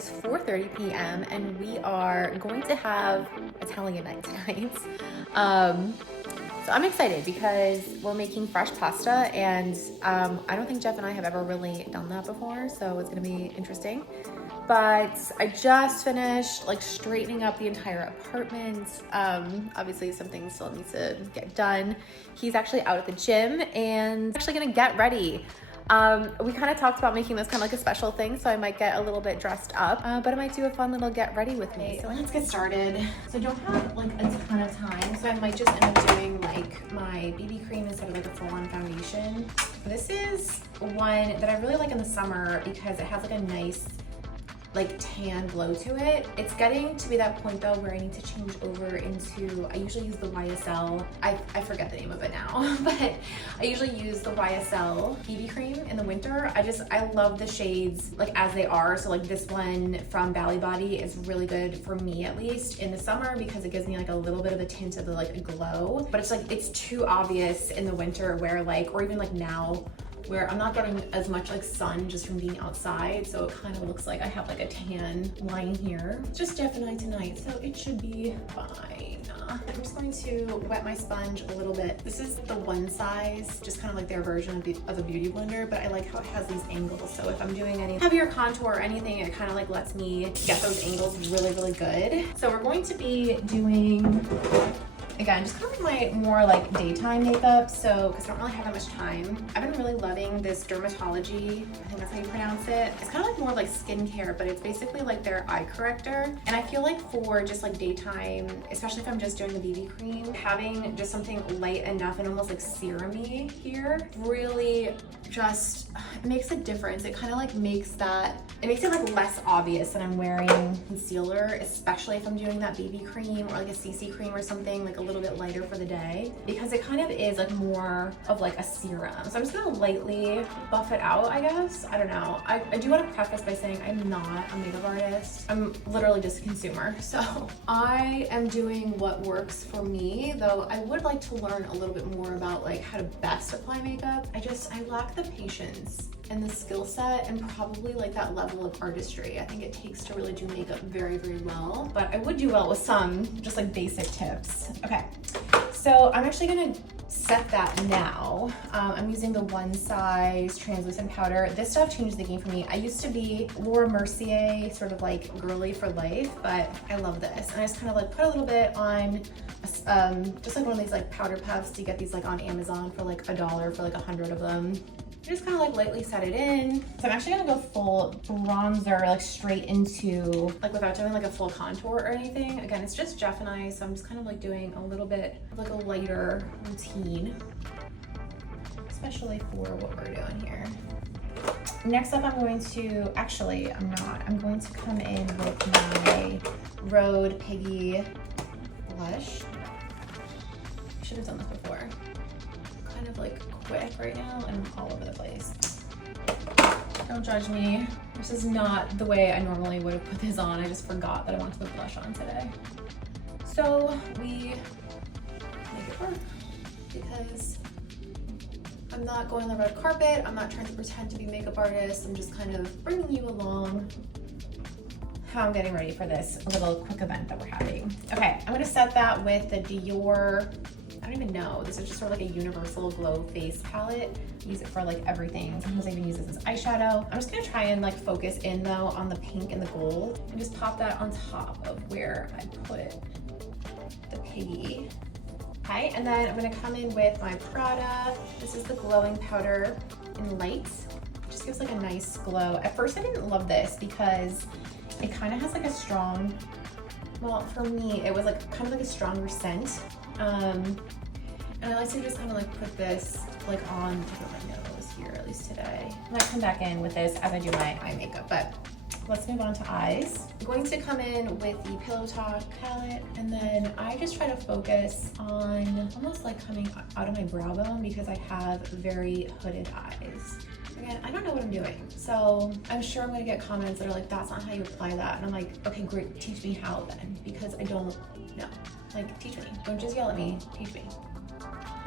is 4:30 p.m. and we are going to have Italian night tonight. So I'm excited because we're making fresh pasta, and I don't think Jeff and I have ever really done that before, so it's gonna be interesting. But I just finished like straightening up the entire apartment. Obviously some things still need to get done. He's actually out at the gym and actually gonna get ready. We kind of talked about making this kind of like a special thing, so I might get a little bit dressed up, but I might do a fun little get ready with me. So let's get started. So I don't have like a ton of time, so I might just end up doing like my BB cream instead of like a full-on foundation. This is one that I really like in the summer because it has like a nice like tan glow to it. It's getting to be that point though where I need to change over into, I usually use the YSL, I forget the name of it now, but I usually use the YSL BB cream in the winter. I love the shades like as they are. So like this one from Bally Body is really good for me, at least in the summer, because it gives me like a little bit of a tint of the like a glow, but it's like, it's too obvious in the winter where like, or even like now, where I'm not getting as much like sun just from being outside, so it kind of looks like I have like a tan line here. It's just Jeff and I tonight, so it should be fine. I'm just going to wet my sponge a little bit. This is the one size, just kind of like their version of the beauty blender, but I like how it has these angles, so if I'm doing any heavier contour or anything, it kind of like lets me get those angles really, really good. So we're going to be doing, again, just kind of like my more like daytime makeup, so because I don't really have that much time. I've been really loving this Dermatology, I think that's how you pronounce it. It's kind of like more like skincare, but it's basically like their eye corrector. And I feel like for just like daytime, especially if I'm just doing the BB cream, having just something light enough and almost like serum-y here really just, it makes a difference. It kind of like makes that, it makes it like less obvious that I'm wearing concealer, especially if I'm doing that BB cream or like a CC cream or something like a little bit lighter for the day, because it kind of is like more of like a serum. So I'm just gonna lightly buff it out, I guess. I don't know. I do want to preface by saying I'm not a makeup artist. I'm literally just a consumer. So I am doing what works for me, though I would like to learn a little bit more about like how to best apply makeup. I lack the patience and the skill set and probably like that level of artistry I think it takes to really do makeup very, very well. But I would do well with some just like basic tips. Okay, so I'm actually gonna set that now. I'm using the one size translucent powder. This stuff changed the game for me. I used to be Laura Mercier, sort of like girly for life, but I love this. And I just kind of like put a little bit on just like one of these like powder puffs. You get these like on Amazon for like $1 for like 100 of them. Just kind of like lightly set it in. So I'm actually gonna go full bronzer, like straight into, like without doing like a full contour or anything. Again, it's just Jeff and I, so I'm just kind of like doing a little bit of like a lighter routine, especially for what we're doing here. Next up, I'm going to, actually, I'm going to come in with my Rhode Piggy blush. I should have done this before. Kind of like quick right now and I'm all over the place. Don't judge me. This is not the way I normally would have put this on. I just forgot that I wanted to put blush on today. So we make it work because I'm not going on the red carpet. I'm not trying to pretend to be a makeup artist. I'm just kind of bringing you along how I'm getting ready for this little quick event that we're having. Okay, I'm gonna set that with the Dior, I don't even know. This is just sort of like a universal glow face palette. Use it for like everything. Sometimes I even use this as eyeshadow. I'm just gonna try and like focus in though on the pink and the gold and just pop that on top of where I put the piggy. Okay, and then I'm gonna come in with my Prada. This is the glowing powder in light. It just gives like a nice glow. At first I didn't love this because it kind of has like a strong, well, for me, it was like kind of like a stronger scent. And I like to just kind of like put this like on my nose here, at least today. I might come back in with this as I do my eye makeup, but let's move on to eyes. I'm going to come in with the Pillow Talk palette, and then I just try to focus on almost like coming out of my brow bone because I have very hooded eyes. Again, I don't know what I'm doing. So I'm sure I'm gonna get comments that are like, that's not how you apply that. And I'm like, okay, great, teach me how then, because I don't know. Like, teach me. Don't just yell at me, teach me.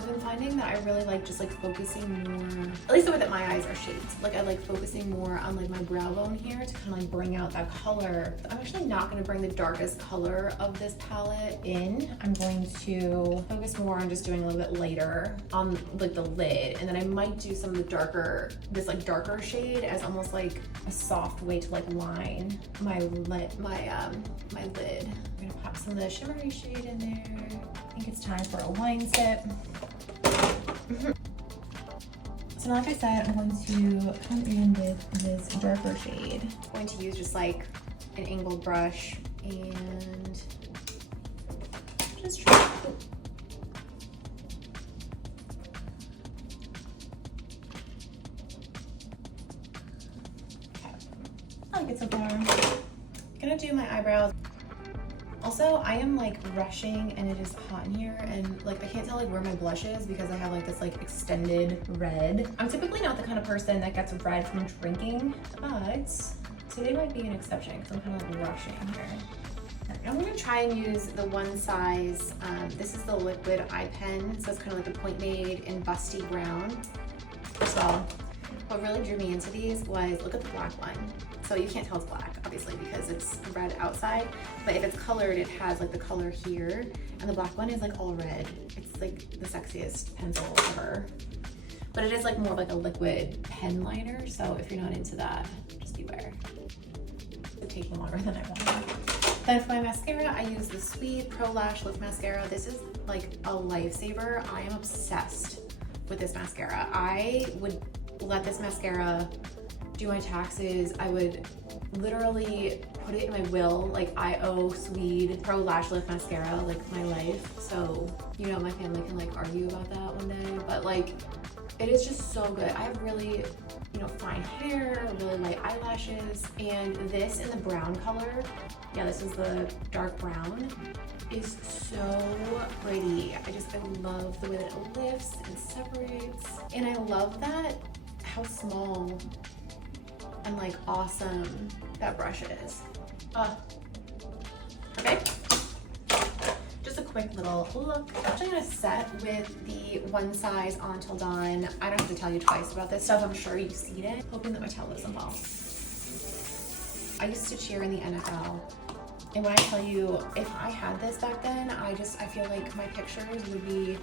I've been finding that I really like just like focusing more, at least the way that my eyes are shaped. Like I like focusing more on like my brow bone here to kind of like bring out that color. I'm actually not going to bring the darkest color of this palette in. I'm going to focus more on just doing a little bit lighter on like the lid. And then I might do some of the darker, this like darker shade as almost like a soft way to like line my lid. I'm gonna pop some of the shimmery shade in there. I think it's time for a wine sip. So now, like I said, I'm going to come in with this darker shade. I'm going to use just like an angled brush and just try. Okay. I like it so far. I'm gonna do my eyebrows. Also, I am like rushing and it is hot in here and like I can't tell like where my blush is because I have like this like extended red. I'm typically not the kind of person that gets red from drinking, but today might be an exception because I'm kind of like rushing here. I'm gonna try and use the one size, this is the liquid eye pen, so it's kind of like a Point Made in Busty Brown. So what really drew me into these was, look at the black one. So you can't tell it's black, obviously, because it's red outside, but if it's colored, it has like the color here, and the black one is like all red. It's like the sexiest pencil ever. But it is like more like a liquid pen liner, so if you're not into that, just beware. It's taking longer than I wanted. Then for my mascara, I use the Sweet Pro Lash Lift Mascara. This is like a lifesaver. I am obsessed with this mascara. I would let this mascara do my taxes. I would literally put it in my will, like I owe Sweet Pro Lash Lift Mascara like my life. So, you know, my family can like argue about that one day, but like it is just so good. I have really, you know, fine hair, really light eyelashes, and this in the brown color, yeah, this is the dark brown, is so pretty. I love the way that it lifts and separates, and I love that how small and like awesome that brush is. Okay. Just a quick little look. I'm actually gonna set with the one size On Till Dawn. I don't have to tell you twice about this stuff. I'm sure you've seen it. Hoping that my towel doesn't fall. I used to cheer in the NFL. And when I tell you, if I had this back then, I feel like my pictures would be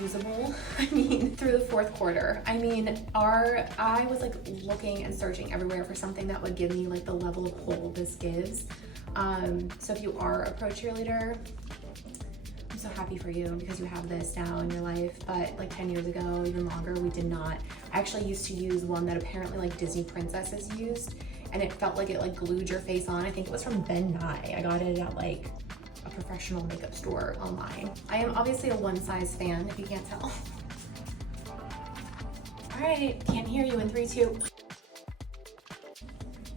usable. I mean, through the fourth quarter. I mean, I was like looking and searching everywhere for something that would give me like the level of hold this gives. So if you are a pro cheerleader, I'm so happy for you because you have this now in your life. But like 10 years ago, even longer, we did not. I actually used to use one that apparently like Disney princesses used, and it felt like it like glued your face on. I think it was from Ben Nye. I got it at like a professional makeup store online. I am obviously a one size fan, if you can't tell. All right, can't hear you in 3, 2.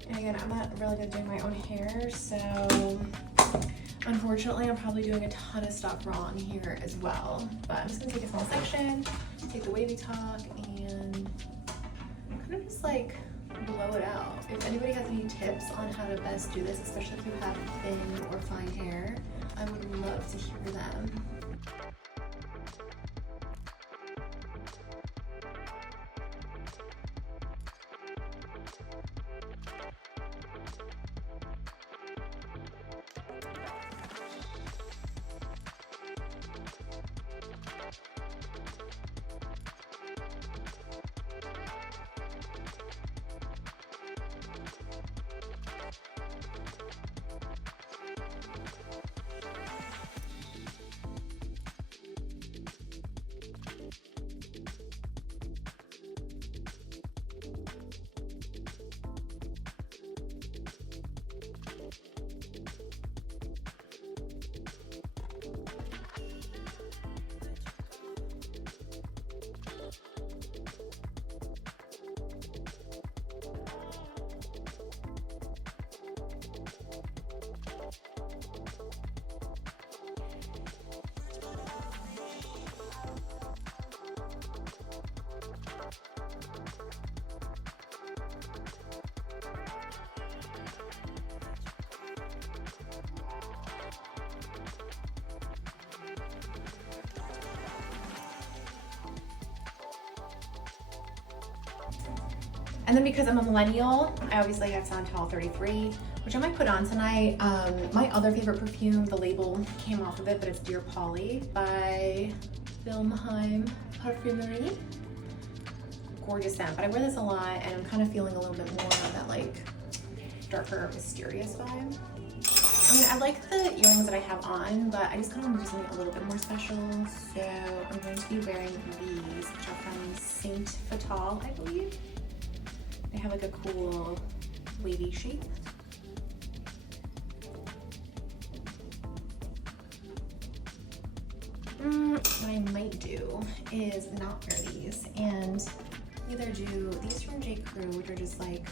And again, I'm not really good at doing my own hair, so unfortunately, I'm probably doing a ton of stuff wrong here as well. But I'm just gonna take a small section, take the wavy top, and kind of just like blow it out. If anybody has any tips on how to best do this, especially if you have thin or fine hair, I would love to hear them. And then because I'm a millennial, I obviously have Santal 33, which I might put on tonight. My other favorite perfume, the label came off of it, but it's Dear Polly by Wilhelm Parfumerie. Gorgeous scent, but I wear this a lot and I'm kind of feeling a little bit more of that like darker, mysterious vibe. I mean, I like the earrings that I have on, but I just kind of want to do something a little bit more special. So I'm going to be wearing these, which are from Saint Fatal, I believe. They have like a cool wavy shape. What I might do is not wear these and either do these from GRWM, which are just like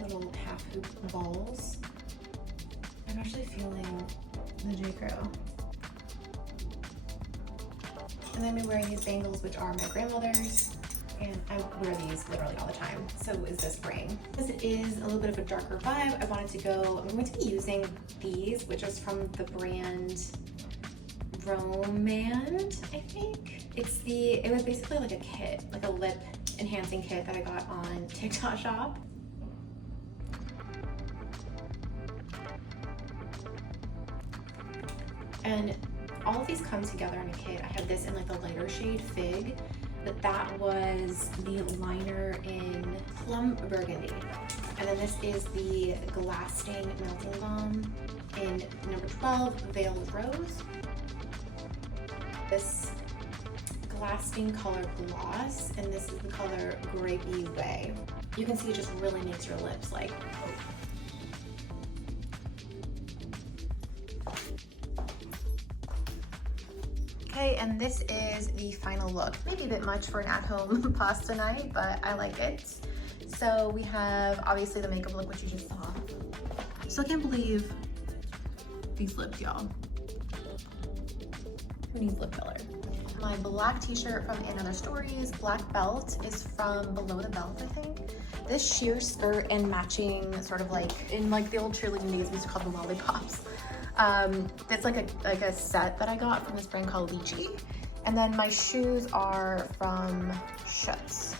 little half hoop balls. I'm actually feeling the GRWM. And then I'm wearing these bangles, which are my grandmother's, and I wear these literally all the time. So is this ring. Because it is a little bit of a darker vibe, I wanted to go, I'm going to be using these, which is from the brand Romand, I think. It was basically like a kit, like a lip enhancing kit that I got on TikTok Shop. And all of these come together in a kit. I have this in like the lighter shade Fig, but that was the liner in Plum Burgundy. And then this is the Glass Stain Melting Balm in number 12, Veiled Rose. This Glass Stain color gloss, and this is the color Grapey Way. You can see it just really makes your lips like, oh. Okay, and this is the final look. Maybe a bit much for an at-home pasta night, but I like it. So we have obviously the makeup look, which you just saw. So I can't believe these lips, y'all. Who needs lip filler? My black t-shirt from Another Stories. Black belt is from Below the Belt, I think. This sheer skirt and matching sort of like, in like the old cheerleading days, we used to call them lollipops. It's like a set that I got from this brand called Lychee. And then my shoes are from Schutz.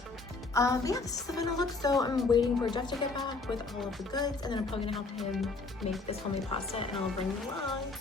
But yeah, this is the final look. So I'm waiting for Jeff to get back with all of the goods, and then I'm probably gonna help him make this homemade pasta, and I'll bring you along.